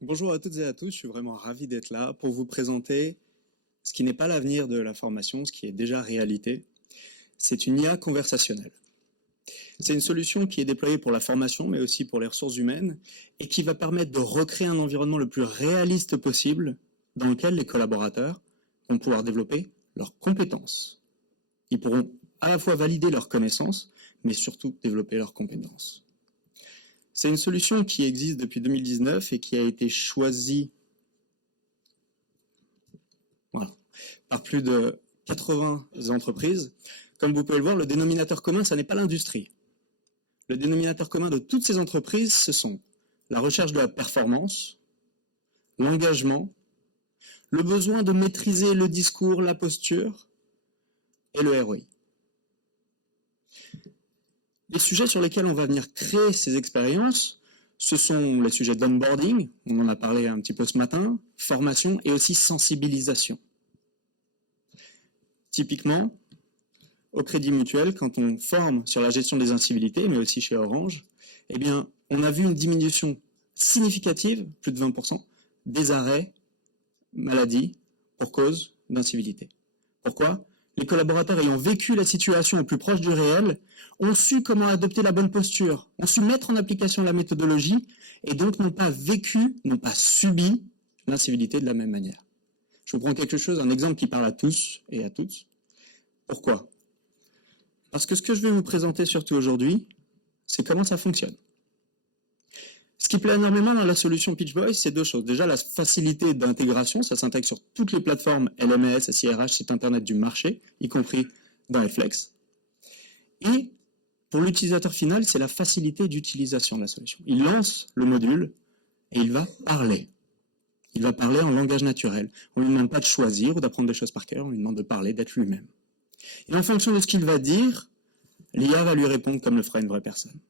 Bonjour à toutes et à tous, je suis vraiment ravi d'être là pour vous présenter ce qui n'est pas l'avenir de la formation, ce qui est déjà réalité. C'est une IA conversationnelle. C'est une solution qui est déployée pour la formation, mais aussi pour les ressources humaines, et qui va permettre de recréer un environnement le plus réaliste possible dans lequel les collaborateurs vont pouvoir développer leurs compétences. Ils pourront à la fois valider leurs connaissances, mais surtout développer leurs compétences. C'est une solution qui existe depuis 2019 et qui a été choisie par plus de 80 entreprises. Comme vous pouvez le voir, le dénominateur commun, ça n'est pas l'industrie. Le dénominateur commun de toutes ces entreprises, ce sont la recherche de la performance, l'engagement, le besoin de maîtriser le discours, la posture et le ROI. Les sujets sur lesquels on va venir créer ces expériences, ce sont les sujets d'onboarding, on en a parlé un petit peu ce matin, formation et aussi sensibilisation. Typiquement, au Crédit Mutuel, quand on forme sur la gestion des incivilités, mais aussi chez Orange, eh bien, on a vu une diminution significative, plus de 20%, des arrêts maladie pour cause d'incivilité. Pourquoi ? Les collaborateurs ayant vécu la situation au plus proche du réel ont su comment adopter la bonne posture, ont su mettre en application la méthodologie et donc n'ont pas vécu, n'ont pas subi l'incivilité de la même manière. Je vous prends quelque chose, un exemple qui parle à tous et à toutes. Pourquoi ? Parce que ce que je vais vous présenter surtout aujourd'hui, c'est comment ça fonctionne. Ce qui plaît énormément dans la solution PitchBoy, c'est deux choses. Déjà, la facilité d'intégration, ça s'intègre sur toutes les plateformes LMS, SIRH, site internet du marché, y compris dans Flex. Et pour l'utilisateur final, c'est la facilité d'utilisation de la solution. Il lance le module et il va parler. Il va parler en langage naturel. On ne lui demande pas de choisir ou d'apprendre des choses par cœur, on lui demande de parler, d'être lui-même. Et en fonction de ce qu'il va dire, l'IA va lui répondre comme le ferait une vraie personne.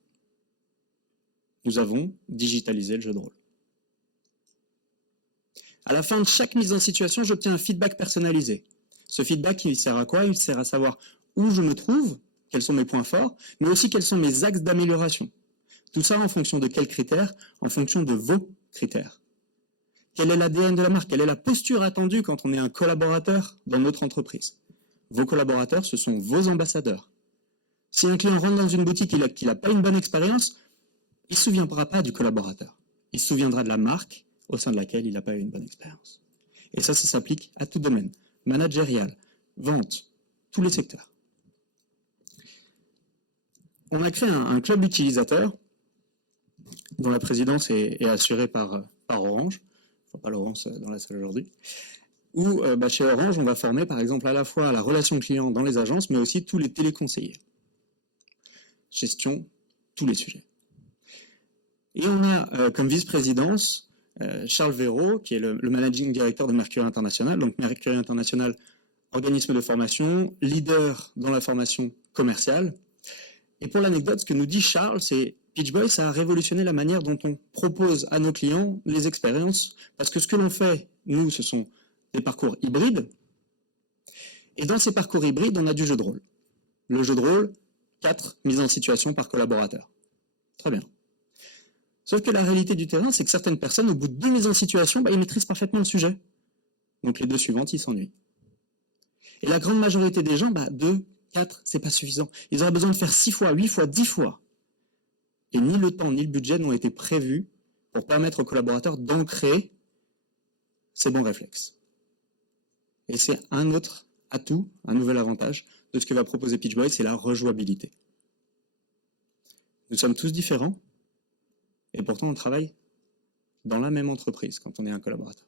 Nous avons digitalisé le jeu de rôle. À la fin de chaque mise en situation, j'obtiens un feedback personnalisé. Ce feedback, il sert à quoi ? Il sert à savoir où je me trouve, quels sont mes points forts, mais aussi quels sont mes axes d'amélioration. Tout ça en fonction de quels critères ? En fonction de vos critères. Quel est l'ADN de la marque ? Quelle est la posture attendue quand on est un collaborateur dans notre entreprise ? Vos collaborateurs, ce sont vos ambassadeurs. Si un client rentre dans une boutique et qu'il n'a pas une bonne expérience, il ne se souviendra pas du collaborateur. Il se souviendra de la marque au sein de laquelle il n'a pas eu une bonne expérience. Et ça s'applique à tout domaine. Managérial, vente, tous les secteurs. On a créé un club d'utilisateurs dont la présidence est assurée par Orange. Il ne faut pas Laurence dans la salle aujourd'hui. Où chez Orange, on va former par exemple à la fois la relation client dans les agences, mais aussi tous les téléconseillers. Gestion, tous les sujets. Et on a comme vice-présidence Charles Véraud, qui est le managing director de Mercury International. Donc Mercury International, organisme de formation, leader dans la formation commerciale. Et pour l'anecdote, ce que nous dit Charles, c'est PitchBoy, ça a révolutionné la manière dont on propose à nos clients les expériences, parce que ce que l'on fait, nous, ce sont des parcours hybrides. Et dans ces parcours hybrides, on a du jeu de rôle. Le jeu de rôle, 4 mises en situation par collaborateur. Très bien. Sauf que la réalité du terrain, c'est que certaines personnes, au bout de 2 mises en situation, ils maîtrisent parfaitement le sujet. Donc les 2 suivantes, ils s'ennuient. Et la grande majorité des gens, 2, 4, c'est pas suffisant. Ils auraient besoin de faire 6 fois, 8 fois, 10 fois. Et ni le temps, ni le budget n'ont été prévus pour permettre aux collaborateurs d'ancrer ces bons réflexes. Et c'est un autre atout, un nouvel avantage de ce que va proposer PitchBoy, c'est la rejouabilité. Nous sommes tous différents, et pourtant on travaille dans la même entreprise quand on est un collaborateur.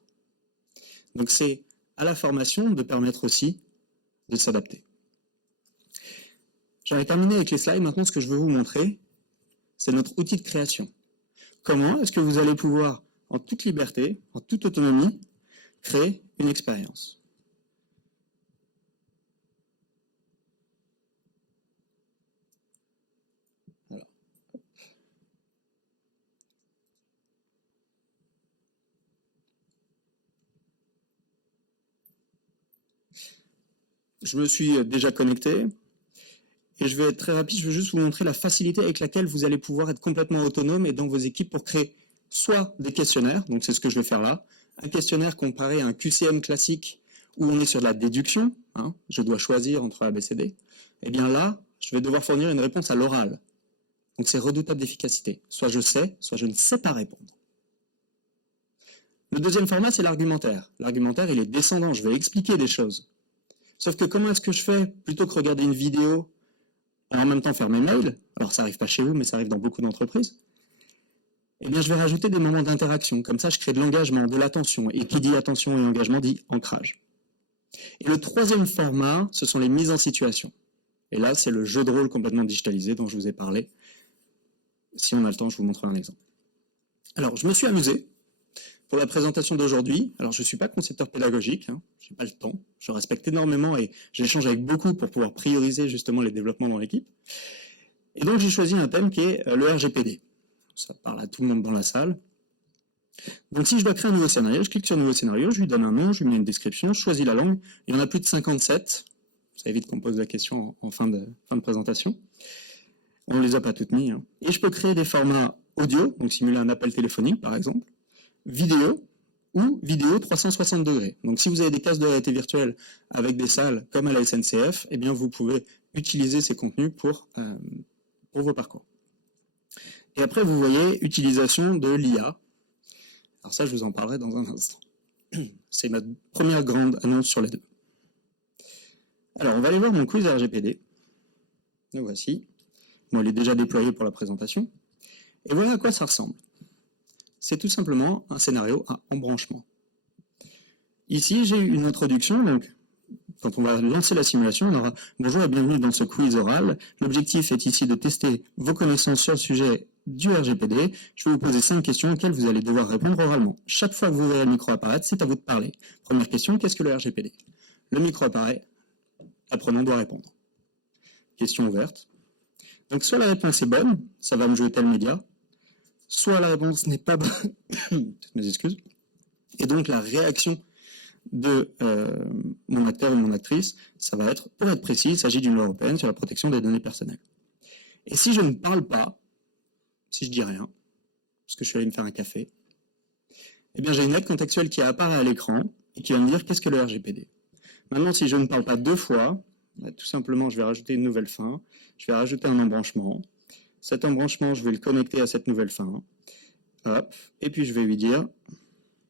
Donc c'est à la formation de permettre aussi de s'adapter. J'en ai terminé avec les slides. Maintenant, ce que je veux vous montrer, c'est notre outil de création. Comment est-ce que vous allez pouvoir, en toute liberté, en toute autonomie, créer une expérience ? Alors. Je me suis déjà connecté. Et je vais être très rapide, je vais juste vous montrer la facilité avec laquelle vous allez pouvoir être complètement autonome et dans vos équipes pour créer soit des questionnaires, donc c'est ce que je vais faire là, un questionnaire comparé à un QCM classique où on est sur de la déduction, hein, je dois choisir entre A, B, C, D, et bien là, je vais devoir fournir une réponse à l'oral. Donc c'est redoutable d'efficacité. Soit je sais, soit je ne sais pas répondre. Le deuxième format, c'est l'argumentaire. L'argumentaire, il est descendant, je vais expliquer des choses. Sauf que comment est-ce que je fais, plutôt que regarder une vidéo et en même temps faire mes mails, alors ça n'arrive pas chez vous, mais ça arrive dans beaucoup d'entreprises, eh bien je vais rajouter des moments d'interaction. Comme ça, je crée de l'engagement, de l'attention. Et qui dit attention et engagement dit ancrage. Et le troisième format, ce sont les mises en situation. Et là, c'est le jeu de rôle complètement digitalisé dont je vous ai parlé. Si on a le temps, je vous montrerai un exemple. Alors, je me suis amusé pour la présentation d'aujourd'hui. Alors, je ne suis pas concepteur pédagogique, hein, je n'ai pas le temps. Je respecte énormément et j'échange avec beaucoup pour pouvoir prioriser justement les développements dans l'équipe. Et donc, j'ai choisi un thème qui est le RGPD. Ça parle à tout le monde dans la salle. Donc, si je dois créer un nouveau scénario, je clique sur Nouveau scénario, je lui donne un nom, je lui mets une description, je choisis la langue. Il y en a plus de 57. Ça évite qu'on me pose la question en fin de présentation. On ne les a pas toutes mises. Hein. Et je peux créer des formats audio, donc simuler un appel téléphonique par exemple, vidéo ou vidéo 360 degrés. Donc si vous avez des casques de réalité virtuelle avec des salles comme à la SNCF, eh bien vous pouvez utiliser ces contenus pour vos parcours. Et après vous voyez utilisation de l'IA. Alors ça je vous en parlerai dans un instant. C'est ma première grande annonce sur les deux. Alors on va aller voir mon quiz RGPD. Le voici. Bon, il est déjà déployé pour la présentation. Et voilà à quoi ça ressemble. C'est tout simplement un scénario à embranchement. Ici, j'ai une introduction, donc quand on va lancer la simulation, on aura « Bonjour et bienvenue dans ce quiz oral. L'objectif est ici de tester vos connaissances sur le sujet du RGPD. Je vais vous poser 5 questions auxquelles vous allez devoir répondre oralement. Chaque fois que vous verrez le micro apparaître, c'est à vous de parler. Première question, qu'est-ce que le RGPD ? Le micro apparaît, l'apprenant doit répondre. Question ouverte. Donc soit la réponse est bonne, ça va me jouer tel média, soit la réponse n'est pas bonne, toutes mes excuses, et donc la réaction de mon acteur ou mon actrice, ça va être, pour être précis, il s'agit d'une loi européenne sur la protection des données personnelles. Et si je ne parle pas, si je dis rien, parce que je suis allé me faire un café, eh bien j'ai une aide contextuelle qui apparaît à l'écran et qui va me dire qu'est-ce que le RGPD. Maintenant, si je ne parle pas 2 fois, tout simplement, je vais rajouter une nouvelle fin, je vais rajouter un embranchement. Cet embranchement, je vais le connecter à cette nouvelle fin. Hop, et puis je vais lui dire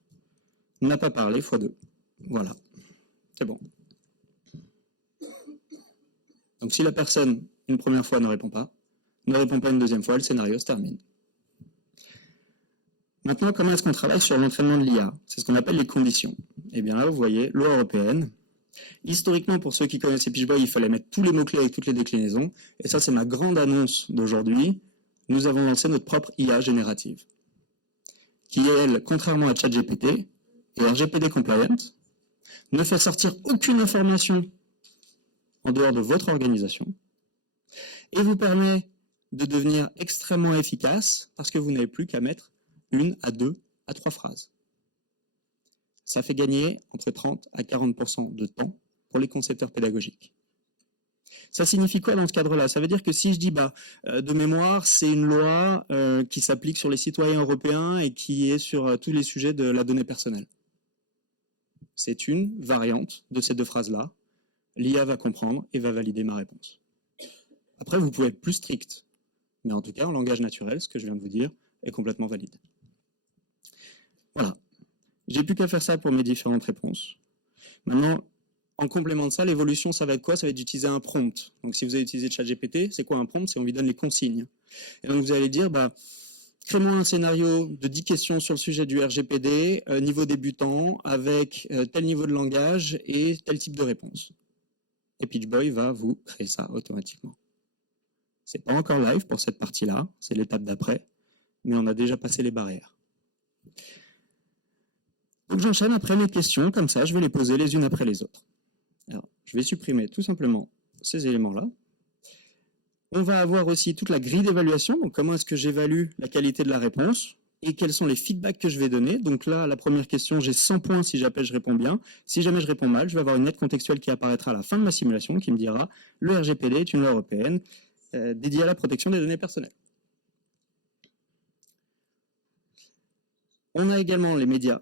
« n'a pas parlé x2 ». Voilà, c'est bon. Donc si la personne, une première fois, ne répond pas une deuxième fois, le scénario se termine. Maintenant, comment est-ce qu'on travaille sur l'entraînement de l'IA? C'est ce qu'on appelle les conditions. Eh bien là, vous voyez, loi européenne. Historiquement, pour ceux qui connaissent PitchBoy, il fallait mettre tous les mots-clés avec toutes les déclinaisons. Et ça, c'est ma grande annonce d'aujourd'hui. Nous avons lancé notre propre IA générative, qui, elle, contrairement à ChatGPT et RGPD Compliant, ne fait sortir aucune information en dehors de votre organisation et vous permet de devenir extrêmement efficace parce que vous n'avez plus qu'à mettre 1 à 2 à 3 phrases. Ça fait gagner entre 30 à 40% de temps pour les concepteurs pédagogiques. Ça signifie quoi dans ce cadre-là? Ça veut dire que si je dis, de mémoire, c'est une loi qui s'applique sur les citoyens européens et qui est sur tous les sujets de la donnée personnelle. C'est une variante de ces 2 phrases-là. L'IA va comprendre et va valider ma réponse. Après, vous pouvez être plus strict. Mais en tout cas, en langage naturel, ce que je viens de vous dire est complètement valide. Voilà. J'ai plus qu'à faire ça pour mes différentes réponses. Maintenant, en complément de ça, l'évolution, ça va être quoi? Ça va être d'utiliser un prompt. Donc, si vous avez utilisé ChatGPT, c'est quoi un prompt? C'est on lui donne les consignes. Et donc, vous allez dire, crée-moi un scénario de 10 questions sur le sujet du RGPD, niveau débutant, avec tel niveau de langage et tel type de réponse. Et PitchBoy va vous créer ça automatiquement. C'est pas encore live pour cette partie-là, c'est l'étape d'après, mais on a déjà passé les barrières. Donc j'enchaîne après mes questions, comme ça je vais les poser les unes après les autres. Alors, je vais supprimer tout simplement ces éléments-là. On va avoir aussi toute la grille d'évaluation, donc comment est-ce que j'évalue la qualité de la réponse et quels sont les feedbacks que je vais donner. Donc là, la première question, j'ai 100 points si j'appelle, je réponds bien. Si jamais je réponds mal, je vais avoir une aide contextuelle qui apparaîtra à la fin de ma simulation qui me dira « Le RGPD est une loi européenne dédiée à la protection des données personnelles ». On a également les médias.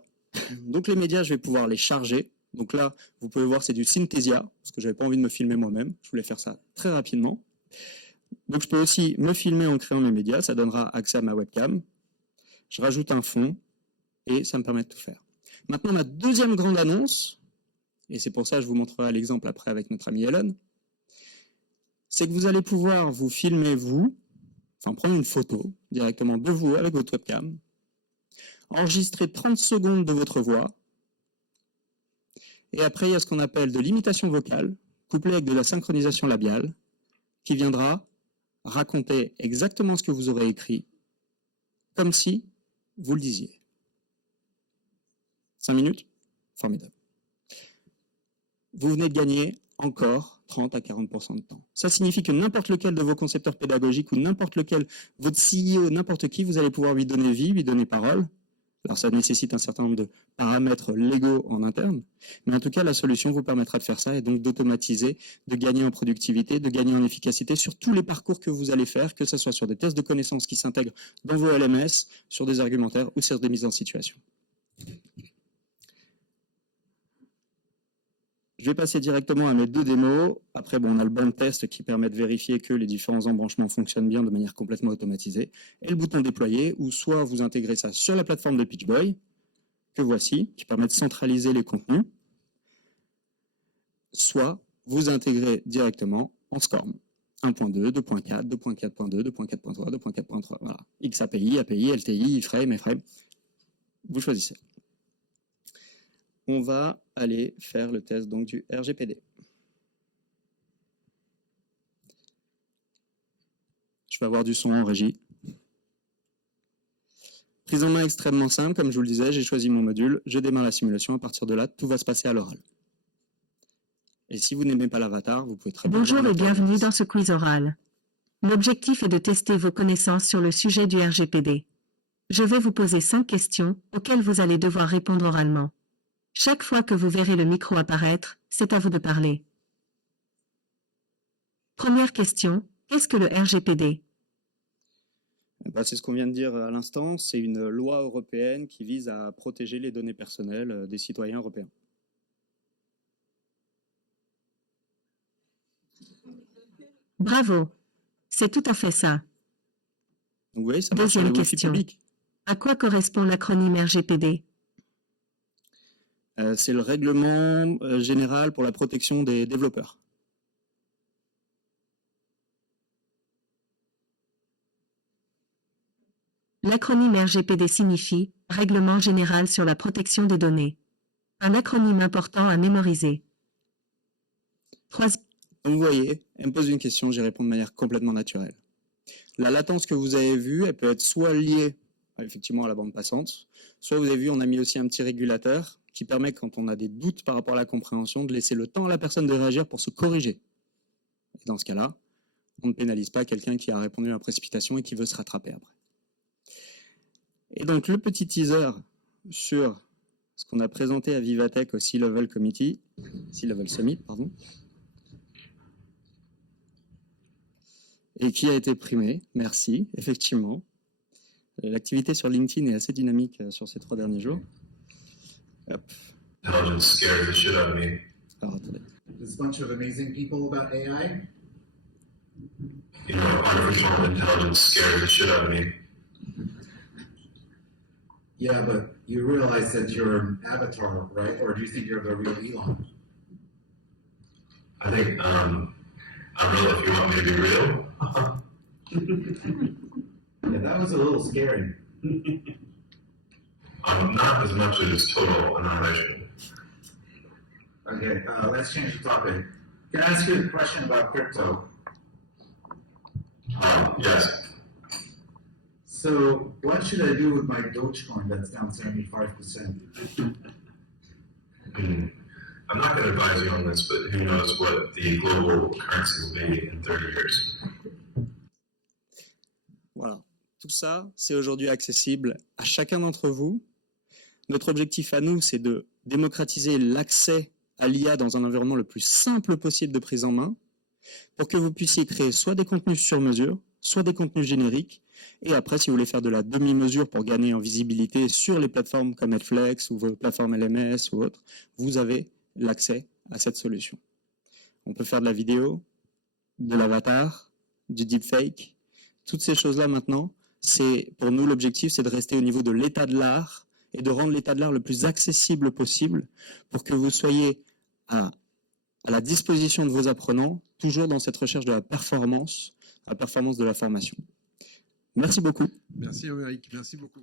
Donc les médias, je vais pouvoir les charger. Donc là, vous pouvez voir, c'est du Synthesia, parce que je n'avais pas envie de me filmer moi-même. Je voulais faire ça très rapidement. Donc je peux aussi me filmer en créant mes médias. Ça donnera accès à ma webcam. Je rajoute un fond et ça me permet de tout faire. Maintenant, ma deuxième grande annonce, et c'est pour ça que je vous montrerai l'exemple après avec notre ami Elon, c'est que vous allez pouvoir vous filmer prendre une photo directement de vous avec votre webcam, enregistrer 30 secondes de votre voix, et après il y a ce qu'on appelle de l'imitation vocale, couplée avec de la synchronisation labiale, qui viendra raconter exactement ce que vous aurez écrit, comme si vous le disiez. 5 minutes? Formidable. Vous venez de gagner encore 30 à 40% de temps. Ça signifie que n'importe lequel de vos concepteurs pédagogiques ou n'importe lequel, votre CEO, n'importe qui, vous allez pouvoir lui donner vie, lui donner parole. Alors ça nécessite un certain nombre de paramètres légaux en interne, mais en tout cas la solution vous permettra de faire ça et donc d'automatiser, de gagner en productivité, de gagner en efficacité sur tous les parcours que vous allez faire, que ce soit sur des tests de connaissances qui s'intègrent dans vos LMS, sur des argumentaires ou sur des mises en situation. Je vais passer directement à mes deux démos. Après, on a le bon test qui permet de vérifier que les différents embranchements fonctionnent bien de manière complètement automatisée. Et le bouton déployer, où soit vous intégrez ça sur la plateforme de Pitchboy, que voici, qui permet de centraliser les contenus, soit vous intégrez directement en SCORM. 1.2, 2.4, 2.4.2, 2.4.3, 2.4.3, voilà. XAPI, API, LTI, iframe, frame. Vous choisissez. On va aller faire le test donc du RGPD. Je vais avoir du son en régie. Prise en main extrêmement simple, comme je vous le disais, j'ai choisi mon module, je démarre la simulation, à partir de là, tout va se passer à l'oral. Et si vous n'aimez pas l'avatar, vous pouvez très bien... Bonjour et bienvenue dans ce quiz oral. L'objectif est de tester vos connaissances sur le sujet du RGPD. Je vais vous poser 5 questions, auxquelles vous allez devoir répondre oralement. Chaque fois que vous verrez le micro apparaître, c'est à vous de parler. Première question, qu'est-ce que le RGPD ? C'est ce qu'on vient de dire à l'instant, c'est une loi européenne qui vise à protéger les données personnelles des citoyens européens. Bravo, c'est tout à fait ça. Donc, vous voyez, ça marche sur les Wi-Fi publics. À quoi correspond l'acronyme RGPD ? C'est le règlement général pour la protection des développeurs. L'acronyme RGPD signifie « Règlement général sur la protection des données ». Un acronyme important à mémoriser. Donc vous voyez, elle me pose une question, j'y réponds de manière complètement naturelle. La latence que vous avez vue, elle peut être soit liée effectivement à la bande passante, soit vous avez vu, on a mis aussi un petit régulateur qui permet, quand on a des doutes par rapport à la compréhension, de laisser le temps à la personne de réagir pour se corriger. Et dans ce cas-là, on ne pénalise pas quelqu'un qui a répondu à la précipitation et qui veut se rattraper après. Et donc le petit teaser sur ce qu'on a présenté à Vivatech au C-Level Summit, pardon, et qui a été primé, merci, effectivement. L'activité sur LinkedIn est assez dynamique sur ces 3 derniers jours. Hop. Intelligence scares the shit out of me. Alors, attendez. There's a bunch of amazing people about AI. You know, artificial intelligence scares the shit out of me. Yeah, but you realize that you're an avatar, right? Or do you think you're the real Elon? I think I'm real if you want me to be real. Yeah, that was a little scary. Not as much as total annihilation. Okay, let's change the topic. Can I ask you a question about crypto? Yes. So, what should I do with my Dogecoin that's down 75%? I'm not going to advise you on this, but who knows what the global currency will be in 30 years. Voilà. Tout ça, c'est aujourd'hui accessible à chacun d'entre vous. Notre objectif à nous, c'est de démocratiser l'accès à l'IA dans un environnement le plus simple possible de prise en main pour que vous puissiez créer soit des contenus sur mesure, soit des contenus génériques Et après, si vous voulez faire de la demi-mesure pour gagner en visibilité sur les plateformes comme Netflix ou vos plateformes LMS ou autres, vous avez l'accès à cette solution. On peut faire de la vidéo, de l'avatar, du deepfake. Toutes ces choses-là maintenant, pour nous, l'objectif, c'est de rester au niveau de l'état de l'art et de rendre l'état de l'art le plus accessible possible pour que vous soyez à la disposition de vos apprenants, toujours dans cette recherche de la performance de la formation. Merci beaucoup. Merci Émeric, merci beaucoup.